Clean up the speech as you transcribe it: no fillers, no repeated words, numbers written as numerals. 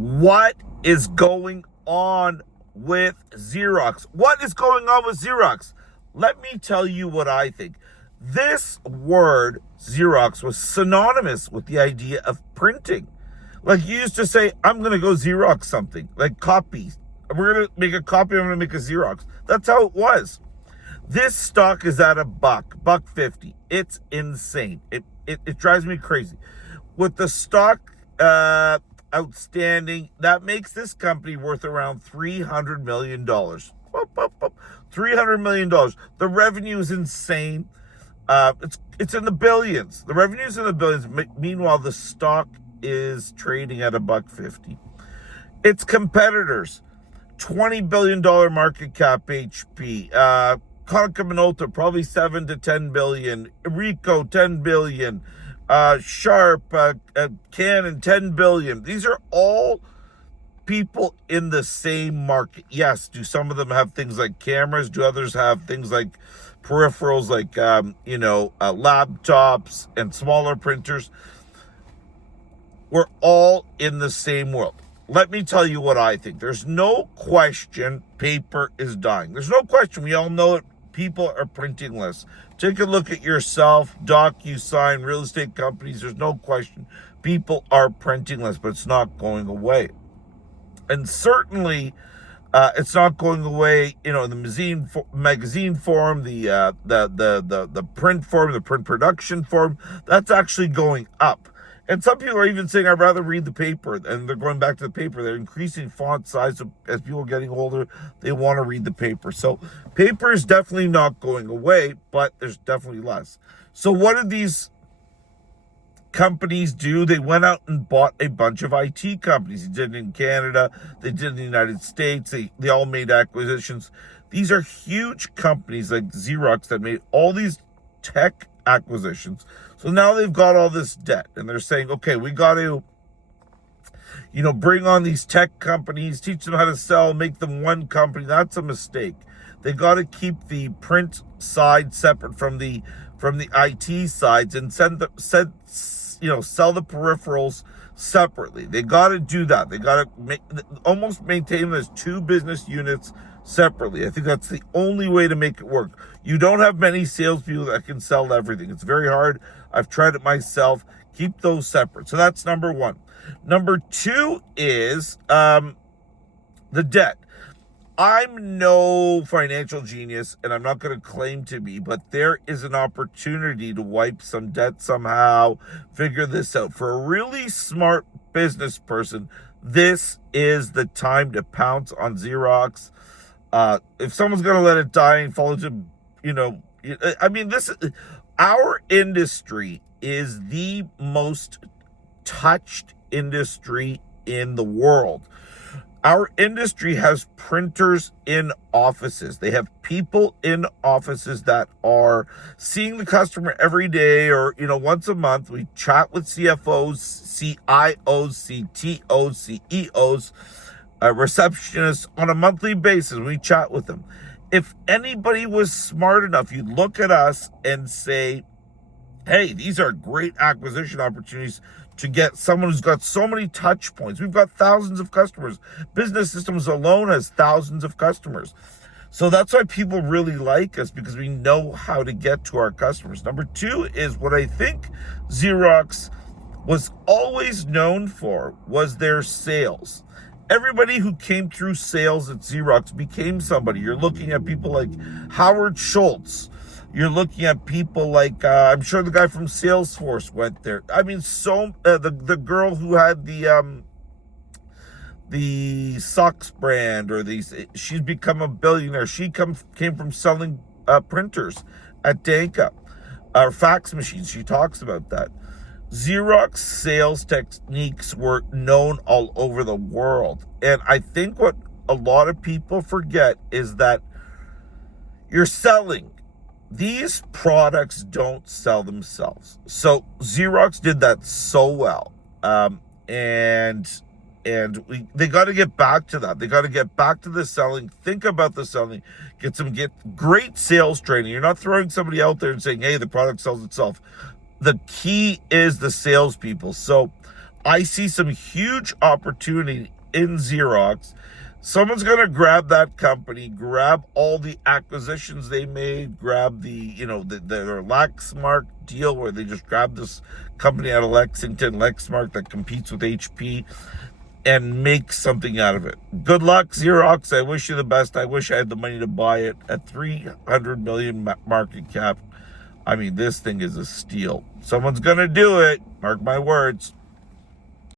What is going on with Xerox? What is going on with Xerox? Let me tell you what I think. This word, Xerox, was synonymous with the idea of printing. Like you used to say, I'm going to go Xerox something, like copy. We're going to make a copy, I'm going to make a Xerox. That's how it was. This stock is at $1.50. It's insane. It drives me crazy. With the stock outstanding, that makes this company worth around $300 million. $300 million. The revenue is insane. It's in the billions. The revenue is in the billions. Meanwhile, the stock is trading at $1.50. Its competitors, $20 billion market cap HP. Konica Minolta, probably 7 to 10 billion. Ricoh, 10 billion. Sharp, Canon, 10 billion. These are all people in the same market. Yes, do some of them have things like cameras? Do others have things like peripherals, like laptops and smaller printers? We're all in the same world. Let me tell you what I think. There's no question paper is dying. There's no question. We all know it. People are printing less. Take a look at yourself, DocuSign, real estate companies. There's no question. People are printing less, but it's not going away. And certainly, it's not going away. In the magazine form, the print form, the print production form. That's actually going up. And some people are even saying, I'd rather read the paper, and they're going back to the paper. They're increasing font size. As people are getting older, they want to read the paper. So paper is definitely not going away, but there's definitely less. So what did these companies do? They went out and bought a bunch of IT companies. They did it in Canada. They did it in the United States. They all made acquisitions. These are huge companies like Xerox that made all these tech acquisitions. So now they've got all this debt, and they're saying, okay, we got to, bring on these tech companies, teach them how to sell, make them one company. That's a mistake. They got to keep the print side separate from the IT sides and sell the peripherals separately. They got to do that. They got to almost maintain them as two business units separately. I think that's the only way to make it work. You don't have many salespeople that can sell everything. It's very hard. I've tried it myself. Keep those separate. So that's number one. Number two is the debt. I'm no financial genius, and I'm not going to claim to be, but there is an opportunity to wipe some debt somehow, figure this out. For a really smart business person, this is the time to pounce on Xerox. If someone's going to let it die and fall into, our industry is the most touched industry in the world. Our industry has printers in offices. They have people in offices that are seeing the customer every day or, once a month. We chat with CFOs, CIOs, CTOs, CEOs, receptionists on a monthly basis. We chat with them. If anybody was smart enough, you'd look at us and say, hey, these are great acquisition opportunities to get someone who's got so many touch points. We've got thousands of customers. Business Systems alone has thousands of customers. So that's why people really like us, because we know how to get to our customers. Number two is what I think Xerox was always known for was their sales. Everybody who came through sales at Xerox became somebody. You're looking at people like Howard Schultz. You're looking at people like, I'm sure the guy from Salesforce went there. I mean, the girl who had the socks brand, she's become a billionaire. She came from selling printers at Danka, or fax machines. She talks about that. Xerox sales techniques were known all over the world. And I think what a lot of people forget is that you're selling. These products don't sell themselves. So Xerox did that so well. They got to get back to that. They got to get back to the selling. Think about the selling. Get great sales training. You're not throwing somebody out there and saying, hey, the product sells itself. The key is the salespeople. So I see some huge opportunity in Xerox. Someone's going to grab that company, grab all the acquisitions they made, grab their Lexmark deal where they just grabbed this company out of Lexington, Lexmark, that competes with HP, and make something out of it. Good luck, Xerox. I wish you the best. I wish I had the money to buy it at 300 million market cap. I mean, this thing is a steal. Someone's going to do it. Mark my words.